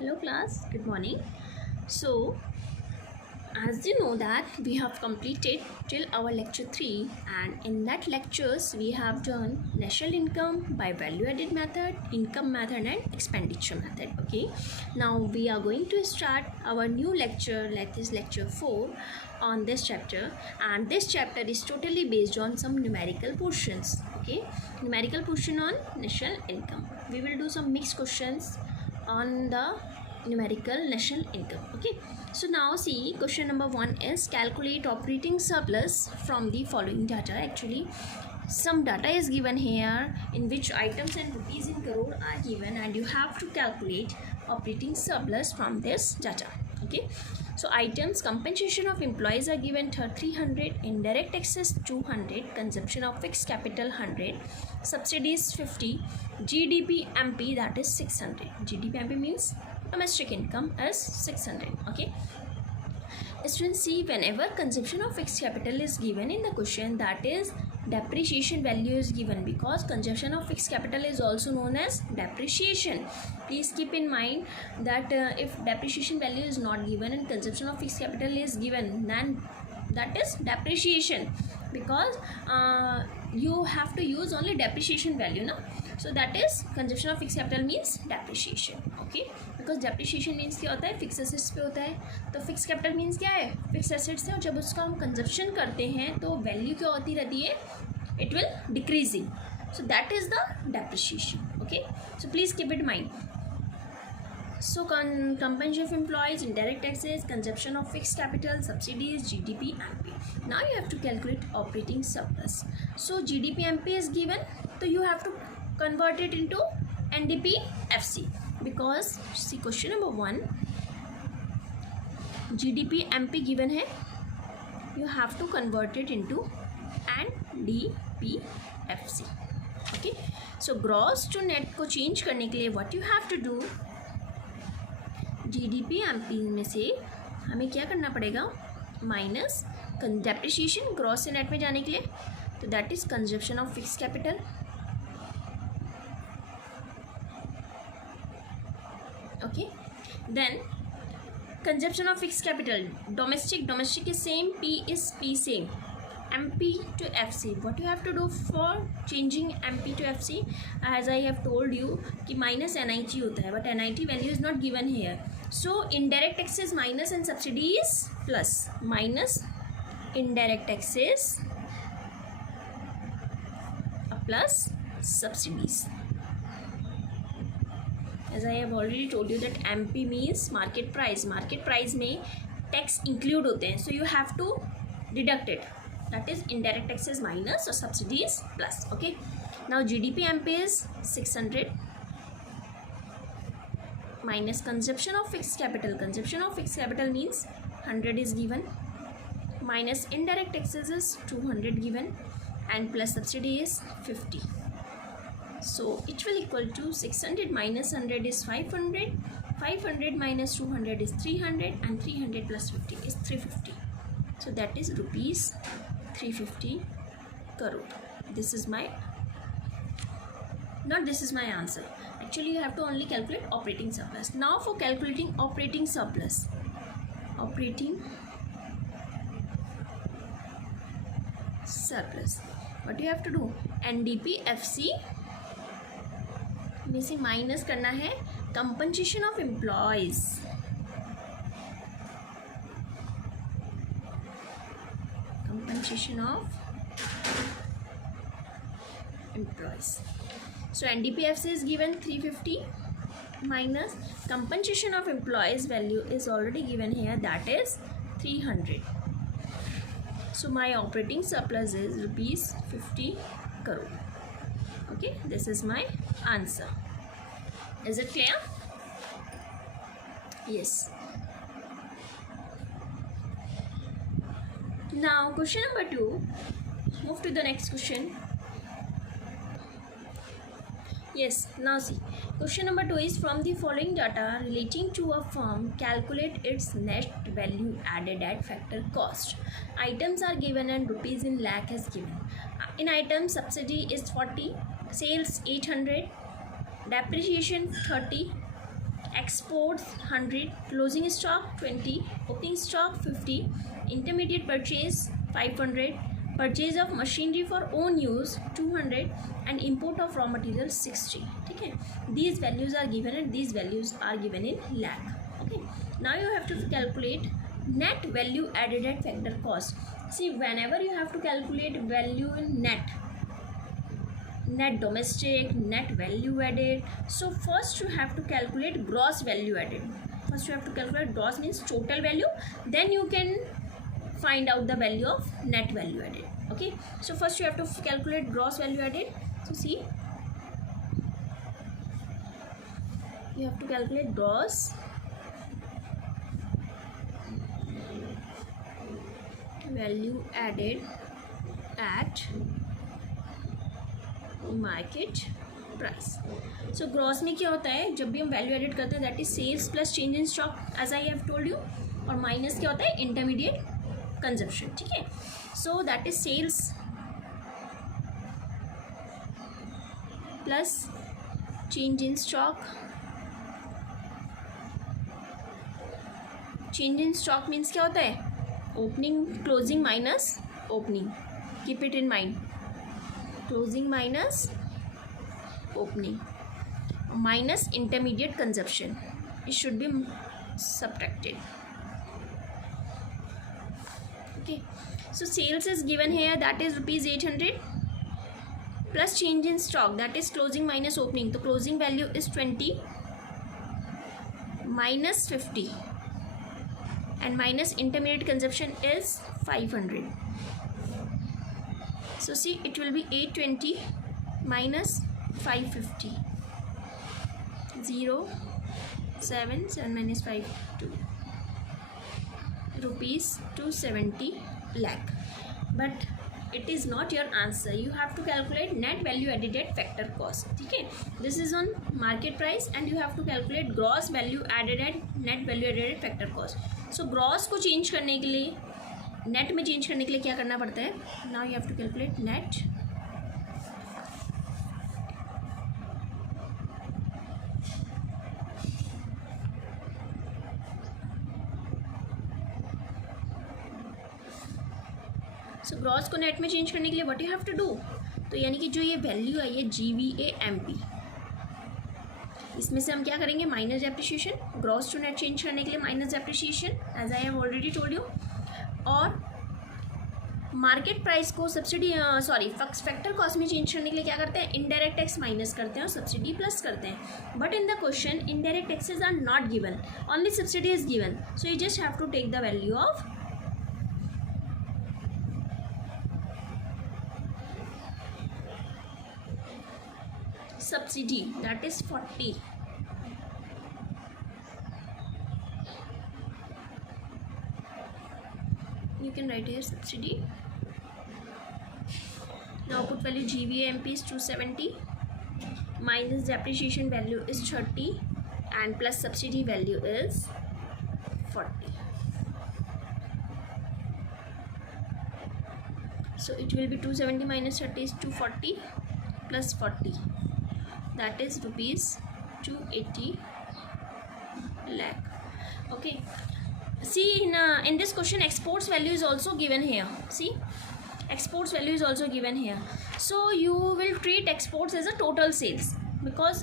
Hello class, good morning. So, as you know that we have completed till our lecture 3, and in that lectures we have done national income by value added method, income method and expenditure method. Okay, now we are going to start our new lecture, that is lecture 4 on this chapter, and this chapter is totally based on some numerical portions. Okay, numerical portion on national income. We will do some mixed questions on the numerical national income. Okay, so now see, question number 1 is calculate operating surplus from the following data. Actually, some data is given here in which items and rupees in crore are given, and you have to calculate operating surplus from this data. Okay, so items: compensation of employees are given 300, indirect taxes 200, consumption of fixed capital 100, subsidies 50, GDP MP, that is 600. GDP MP means domestic income, is 600. Okay, students, see, whenever consumption of fixed capital is given in the question, that is depreciation value is given, because consumption of fixed capital is also known as depreciation. Please keep in mind that if depreciation value is not given and consumption of fixed capital is given, then that is depreciation, because you have to use only depreciation value na. So that is consumption of fixed capital means depreciation. Okay, because depreciation means क्या होता है, fix assets पे होता है, तो fix capital means क्या है, fix assets है, और जब उसका हम कंजप्शन करते हैं तो वैल्यू क्या होती रहती है, it will decreasing. So that is the depreciation. Okay, so please keep it mind. So compensation of employees, indirect taxes, consumption of fixed capital, subsidies, GDP MP. Now you have to calculate operating surplus. So GDP MP is given, so you have to convert it into NDP FC, because see question number 1, GDP MP given है, you have to convert it into NDP FC. Okay, so gross to net को change करने के लिए what you have to do, GDP MP में से हमें क्या करना पड़ेगा, माइनस डेप्रिसिएशन ग्रॉस से नेट में जाने के लिए, तो that is consumption of fix capital. Okay, then consumption of fix capital, domestic is same, P is P same, MP to FC. What you have to do for changing MP to FC, as I have told you कि minus NIT होता है, but NIT value is not given here. So indirect taxes minus and subsidies plus, minus indirect taxes plus subsidies. As I have already told you that MP means market price. Market price में tax include होते हैं, so you have to deduct it. That is indirect taxes minus or subsidies plus. Okay, now GDP MP is 600 minus consumption of fixed capital. Consumption of fixed capital means 100 is given, minus indirect taxes is 200 given, and plus subsidy is 50. So it will equal to 600 minus 100 is 500, 500 minus 200 is 300, and 300 plus 50 is 350. So that is rupees 350 crore. This is my answer. Actually you have to only calculate operating surplus. Now for calculating operating surplus, what you have to do, NDP FC में से minus करना है compensation of employees, So NDPFC is given 350 minus compensation of employees value is already given here, that is 300. So my operating surplus is rupees 50 crore. Okay, this is my answer. Is it clear? Yes. Now question number 2, move to the next question. Yes, now see, question number 2 is from the following data relating to a firm, calculate its net value added at factor cost. Items are given and rupees in lakh is given. In items, subsidy is 40, sales 800, depreciation 30, exports 100, closing stock 20, opening stock 50, intermediate purchase 500, purchase of machinery for own use 200, and import of raw materials 60. ठीक है, these values are given and these values are given in lakh. Okay, now you have to calculate net value added at factor cost. See, whenever you have to calculate value in net domestic, net value added, so first you have to calculate gross value added. First you have to calculate gross, means total value, then you can find out the value of net value added. Okay, so first you have to calculate gross value added. So see, you have to calculate gross value added at market price. So gross में क्या होता है, जब भी हम value add करते हैं that is sales plus change in stock as I have told you, और माइनस क्या होता है, इंटरमीडिएट कंजप्शन. ठीक है, so that is sales plus change in stock. Change in stock means क्या होता है, opening closing minus opening, keep it in mind, closing minus opening minus intermediate consumption, it should be subtracted. Okay, so sales is given here, that is rupees 800, plus change in stock, that is closing minus opening, the closing value is 20 minus 50 and minus intermediate consumption is 500. So see, it will be 820 minus 550. 0, 7, 7 minus 5, 2. Rupees 270 lakh. But it is not your answer. You have to calculate net value added at factor cost. ठीक है, this is on market price and you have to calculate gross value added at net value added at factor cost. So gross को change करने के लिए, net में change करने के लिए क्या करना पड़ता है, now you have to calculate net so gross को नेट में चेंज करने के लिए what you have to do, तो यानी कि जो ये वैल्यू आई है GVAMP, इसमें से हम क्या करेंगे, minus depreciation. Gross to net change करने के लिए minus depreciation as I have already told you, और मार्केट प्राइस को सब्सिडी फैक्टर कॉस्ट में चेंज करने के लिए क्या करते हैं, इनडायरेक्ट टैक्स माइनस करते हैं और सब्सिडी प्लस करते हैं. But in the question indirect taxes are not given, only subsidy is given, so you just have to take the value of subsidy, that is 40. You can write here subsidy. The output value GVAMP is 270 minus depreciation value is 30 and plus subsidy value is 40. So it will be 270 minus 30 is 240 plus 40, that is rupees 280 lakh. Okay. See, in this question exports value is also given here. See, exports value is also given here, so you will treat exports as a total sales because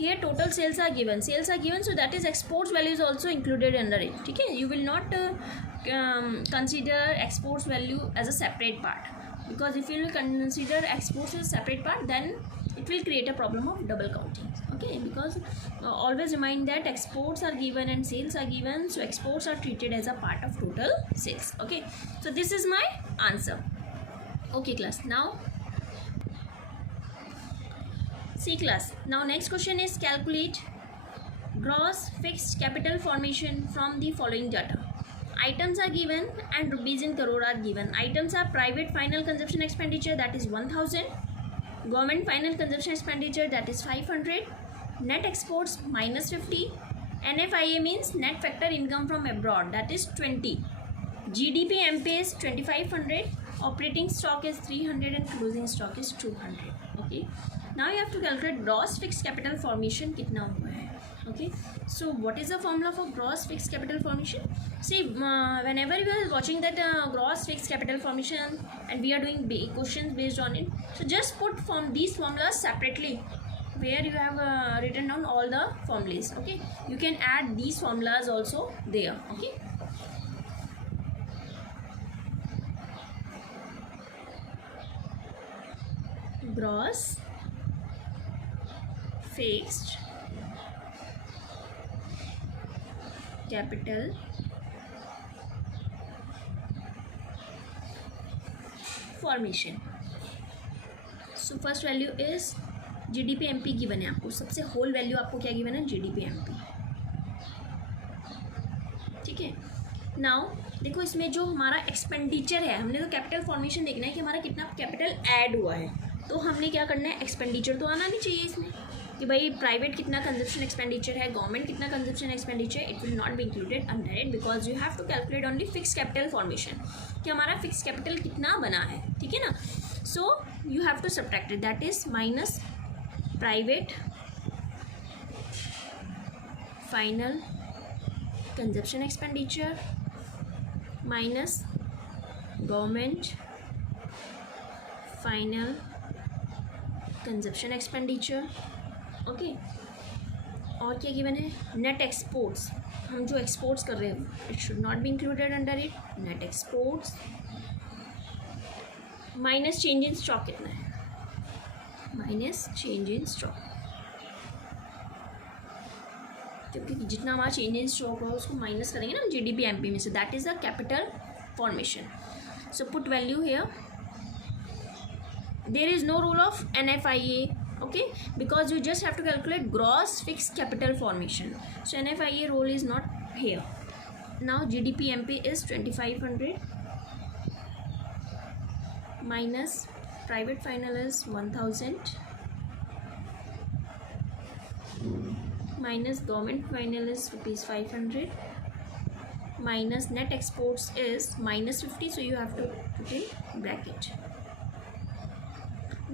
here total sales are given, so that is exports value is also included under it. ठीक है, you will not consider exports value as a separate part, because if you will consider exports as a separate part then it will create a problem of double counting. Okay, because always remind that exports are given and sales are given, so exports are treated as a part of total sales. Okay, so this is my answer. Okay class, now see class, now next question is calculate gross fixed capital formation from the following data. Items are given and rupees in crore are given. Items are private final consumption expenditure, that is 1000, government final consumption expenditure, that is 500, net exports minus 50, NFIA means net factor income from abroad, that is 20, GDP MP is 2500, operating stock is 300 and closing stock is 200. Okay, now you have to calculate gross fixed capital formation कितना हुआ है. Okay, so what is the formula for gross fixed capital formation? See, whenever we are watching that gross fixed capital formation and we are doing questions based on it, so just put these formulas separately where you have written down all the formulas. Okay, you can add these formulas also there. Okay, gross fixed capital formation. So first value is GDP MP given है आपको, सबसे whole value आपको क्या given है, GDP MP. ठीक है. Now देखो इसमें जो हमारा एक्सपेंडिचर है, हमने तो कैपिटल फॉर्मेशन देखना है कि हमारा कितना कैपिटल ऐड हुआ है, तो हमने क्या करना है, एक्सपेंडिचर तो आना नहीं चाहिए इसमें कि भाई प्राइवेट कितना कंजप्शन एक्सपेंडिचर है, गवर्नमेंट कितना consumption expenditure, it will not be included under it because you have to calculate only fix capital formation कि हमारा फिक्स कैपिटल कितना बना है. ठीक है ना. So you have to subtract it, that is minus private final consumption expenditure minus government final consumption expenditure. Okay, और क्या गिवन है, नेट एक्सपोर्ट्स, हम जो एक्सपोर्ट्स कर रहे हैं it should not be included under it, net exports minus change in stock कितना है, माइनस चेंज इन स्टॉक, क्योंकि जितना हमारा चेंज इन स्टॉक होगा उसको माइनस करेंगे ना GDP MP में से, that is the capital formation. So put value here, there is no rule of NFIA, okay, because you just have to calculate gross fixed capital formation, so NFIA rule is not here. Now GDP MP is 2500 minus private final is 1000 minus government final is rupees 500 minus net exports is minus 50, so you have to put in bracket.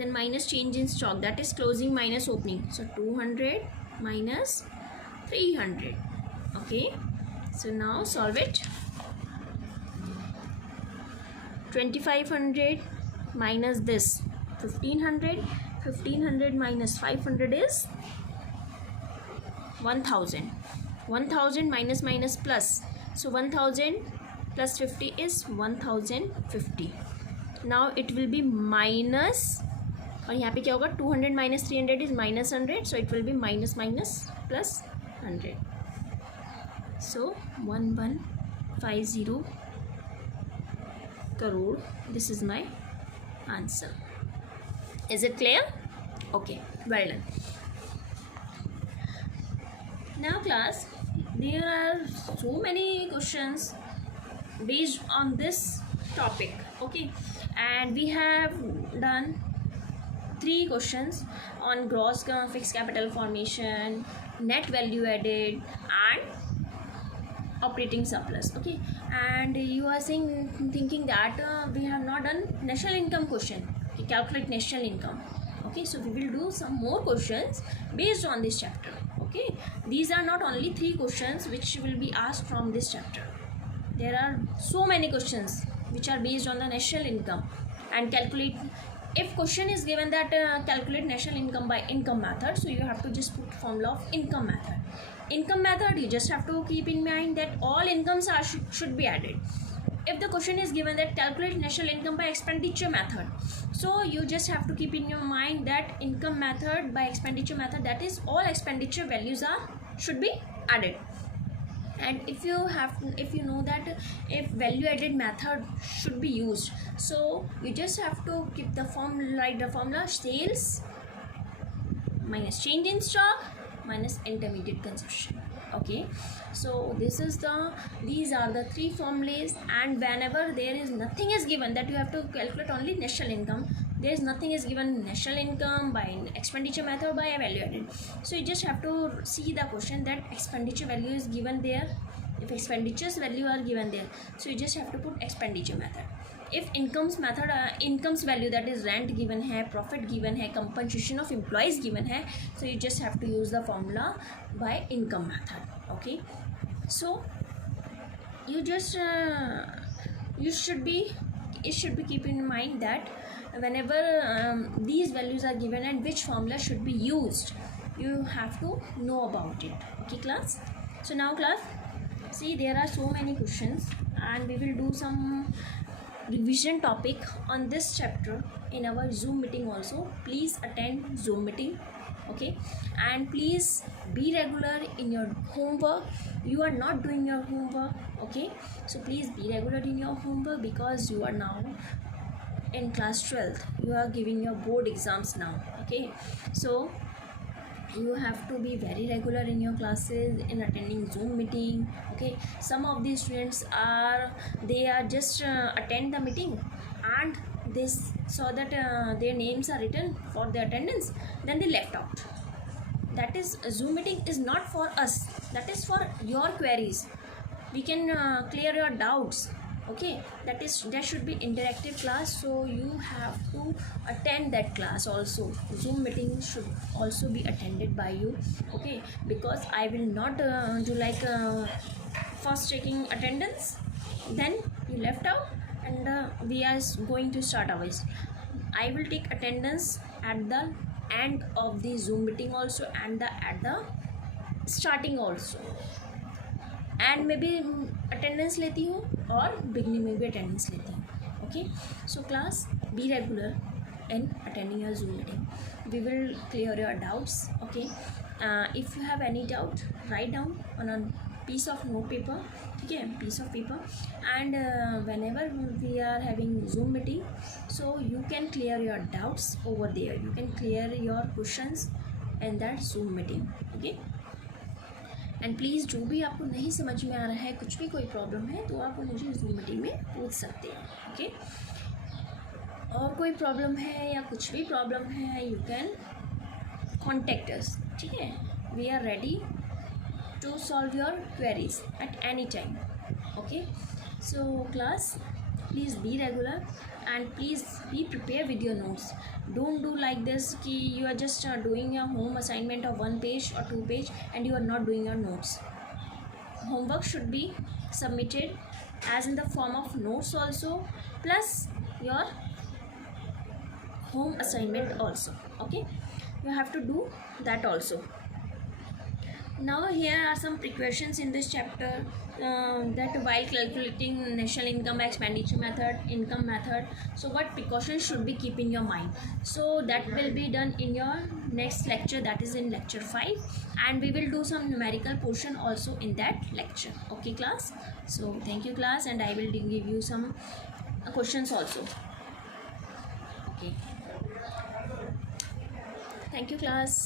Then minus change in stock, that is closing minus opening, so 200 minus 300. Okay, so now solve it. 2500 minus this 1500, 1500 minus 500 is 1000, 1000 minus minus plus, so 1000 plus 50 is 1050. Now it will be minus, और यहाँ पे क्या होगा, 200 minus 300 is minus 100, so it will be minus minus plus 100, so 1150 crore. This is my answer. Is it clear? Okay, well done. Now class, there are so many questions based on this topic. Okay, and we have done 3 questions on gross fixed capital formation, net value added and operating surplus. Okay, and you are thinking that we have not done national income question, okay, calculate national income. Okay, so we will do some more questions based on this chapter. Okay, these are not only 3 questions which will be asked from this chapter. There are so many questions which are based on the national income and calculate. If question is given that calculate national income by income method, so you have to just put formula of income method. Income method, you just have to keep in mind that all incomes are should be added. If the question is given that calculate national income by expenditure method, so you just have to keep in your mind that income method by expenditure method, that is all expenditure values should be added. And if you know that if value added method should be used, so you just have to keep the write the formula sales minus change in stock minus intermediate consumption. Okay, so these are the 3 formulas, and whenever there is nothing is given that you have to calculate only national income, there is nothing is given national income by expenditure method by value added, so you just have to see the question that expenditure value is given there. If expenditures value are given there, so you just have to put expenditure method. if incomes value, that is rent given है, profit given है, compensation of employees given है, so you just have to use the formula by income method. Okay, so you just it should be keep in mind that whenever these values are given and which formula should be used, you have to know about it. Okay class, so now class, see there are so many questions and we will do some revision topic on this chapter in our Zoom meeting also. Please attend Zoom meeting. Okay, and please be regular in your homework. You are not doing your homework. Okay, so please be regular in your homework because you are now in class 12th. You are giving your board exams now. Okay, so you have to be very regular in your classes, in attending Zoom meeting. Okay, some of these students are just attend the meeting and they saw that their names are written for the attendance, then they left out. That is, Zoom meeting is not for us, that is for your queries. We can clear your doubts. Okay, that should be interactive class, so you have to attend that class also. Zoom meeting should also be attended by you. Okay, because I will not do like first taking attendance, then you left out and we are going to start ours. I will take attendance at the end of the Zoom meeting also and at the starting also, and maybe attendance लेती हूँ और beginning में भी attendance लेती हूँ. Okay, so class, be regular in attending your Zoom meeting. We will clear your doubts. Okay, if you have any doubt, write down on a piece of note paper. Okay, piece of paper, and whenever we are having Zoom meeting, so you can clear your doubts over there. You can clear your questions in that Zoom meeting. Okay, and please जो भी आपको नहीं समझ में आ रहा है, कुछ भी कोई प्रॉब्लम है, तो आप मुझे Zoom मीटिंग में पूछ सकते हैं. ओके, और कोई प्रॉब्लम है या कुछ भी प्रॉब्लम है, यू कैन कॉन्टेक्ट अस. ठीक है, we are ready to solve your queries at any time. Okay, so class, please be regular and please be prepared with your notes. Don't do like this ki you are just doing your home assignment of 1 page or 2 page and you are not doing your notes. Homework should be submitted as in the form of notes also, plus your home assignment also. Okay, you have to do that also. Now here are some precautions in this chapter, that while calculating national income expenditure method, income method, so what precautions should be keep in your mind. So that will be done in your next lecture, that is in lecture 5, and we will do some numerical portion also in that lecture. Okay class, so thank you class, and I will give you some questions also. Okay, thank you class.